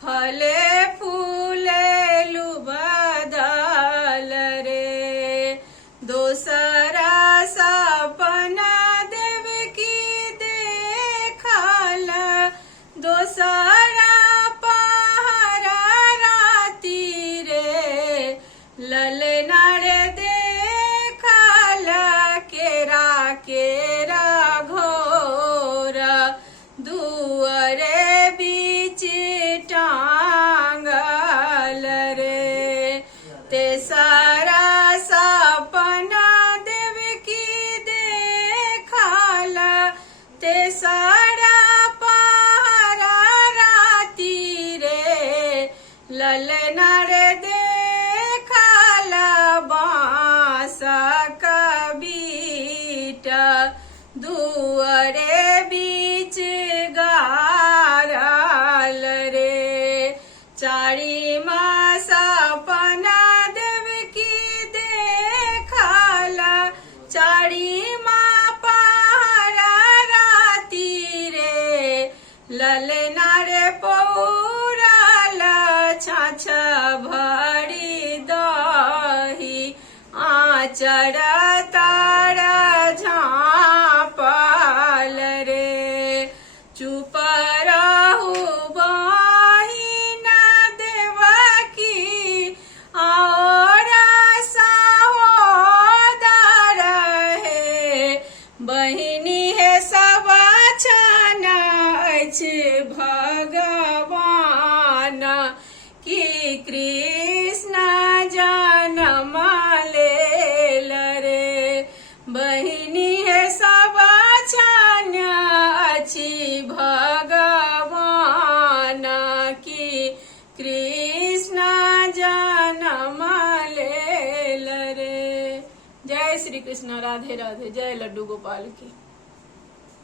फले फूले लुबदल रे। दोसरा सपना देवकी देखल, दोसरा पहरा राती रे। ललना रे देखल केरा केरा घोर, दुअरे बीच टांगल रे। तेसरा सपना देवकी देखल, तेसरा पहरा राती रे। ललना रे देखल बांस बीट, दुअरे बीच गारल रे। चारिमा सपना देवकी देखल, चारिमा पहरा राती रे। ललना रे पौरल छाछ भरी दही, आचर तार झाँपल रे। चुप रहू बहिना देवकी और सहोदर हे। बहिनी हे सब छन अछि भगवान, कि कृष्ण जन्म लेल रे। बहिनी हे सब छन अछि भगवान, कि कृष्ण जन्म लेल रे। जय श्री कृष्ण। राधे राधे। जय लड्डू गोपाल की।